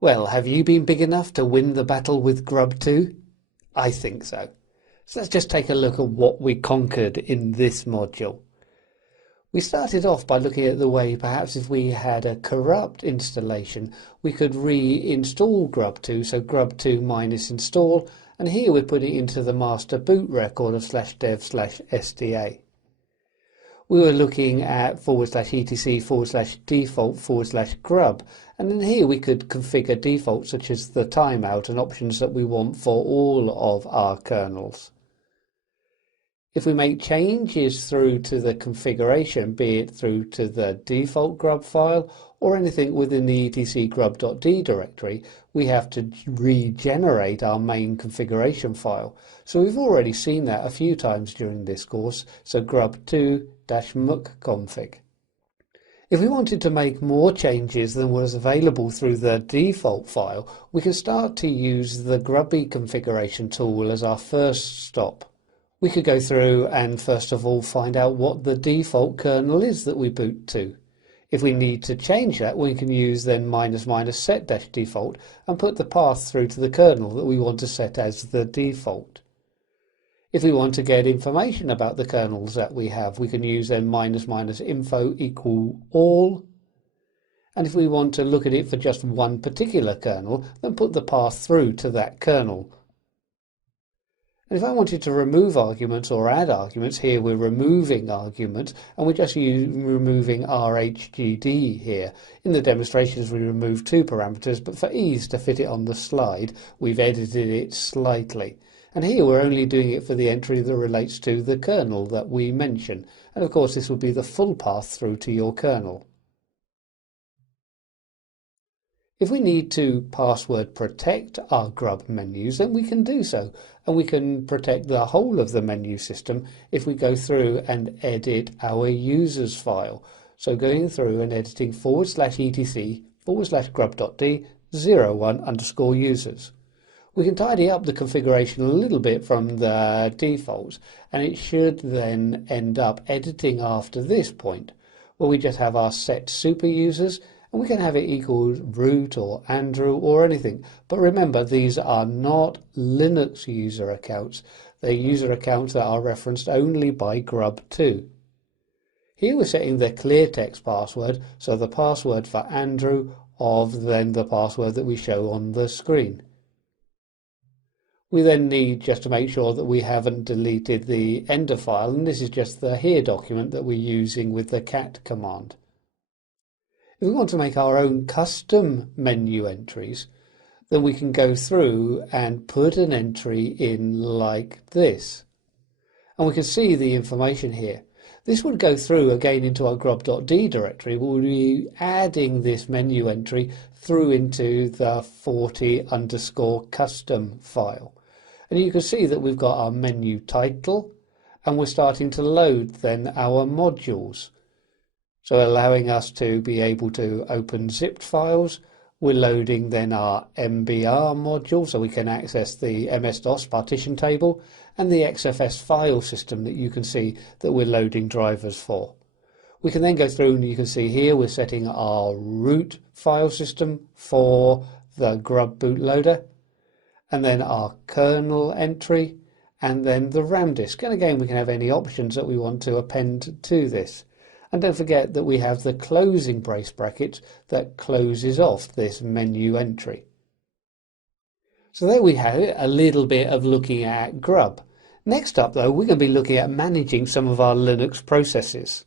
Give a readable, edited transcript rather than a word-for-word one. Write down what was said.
Well, have you been big enough to win the battle with Grub 2? I think so. So let's just take a look at what we conquered in this module. We started off by looking at the way perhaps if we had a corrupt installation, we could reinstall Grub2, so Grub2 minus install, and here we're putting it into the master boot record of /dev/SDA. We were looking at /etc/default/grub, and then here we could configure defaults such as the timeout and options that we want for all of our kernels. If we make changes through to the configuration, be it through to the default grub file or anything within the etc grub.d directory, we have to regenerate our main configuration file. So we've already seen that a few times during this course, so grub2-muck-config. If we wanted to make more changes than was available through the default file, we can start to use the grubby configuration tool as our first stop. We could go through and first of all find out what the default kernel is that we boot to. If we need to change that, we can use then --set-default and put the path through to the kernel that we want to set as the default. If we want to get information about the kernels that we have, we can use then --info equal all. And if we want to look at it for just one particular kernel, then put the path through to that kernel. And if I wanted to remove arguments or add arguments, here we're removing arguments, and we're just removing RHGD here. In the demonstrations we remove 2 parameters, but for ease to fit it on the slide, we've edited it slightly. And here we're only doing it for the entry that relates to the kernel that we mention. And of course this would be the full path through to your kernel. If we need to password protect our grub menus, then we can do so, and we can protect the whole of the menu system if we go through and edit our users file. So going through and editing /etc/grub.d 01_users. We can tidy up the configuration a little bit from the defaults, and it should then end up editing after this point, where we just have our set super users, and we can have it equal root or Andrew or anything. But remember, these are not Linux user accounts. They're user accounts that are referenced only by grub2. Here we're setting the clear text password, so the password for Andrew of then the password that we show on the screen. We then need just to make sure that we haven't deleted the ender file, and this is just the here document that we're using with the cat command. If we want to make our own custom menu entries, then we can go through and put an entry in like this. And we can see the information here. This would go through again into our grub.d directory. We'll be adding this menu entry through into the 40_custom file. And you can see that we've got our menu title, and we're starting to load then our modules. So allowing us to be able to open zipped files. We're loading then our MBR module so we can access the MS-DOS partition table and the XFS file system that you can see that we're loading drivers for. We can then go through and you can see here we're setting our root file system for the grub bootloader, and then our kernel entry, and then the RAM disk. And again, we can have any options that we want to append to this. And don't forget that we have the closing brace brackets that closes off this menu entry. So there we have it, a little bit of looking at grub. Next up though, we're going to be looking at managing some of our Linux processes.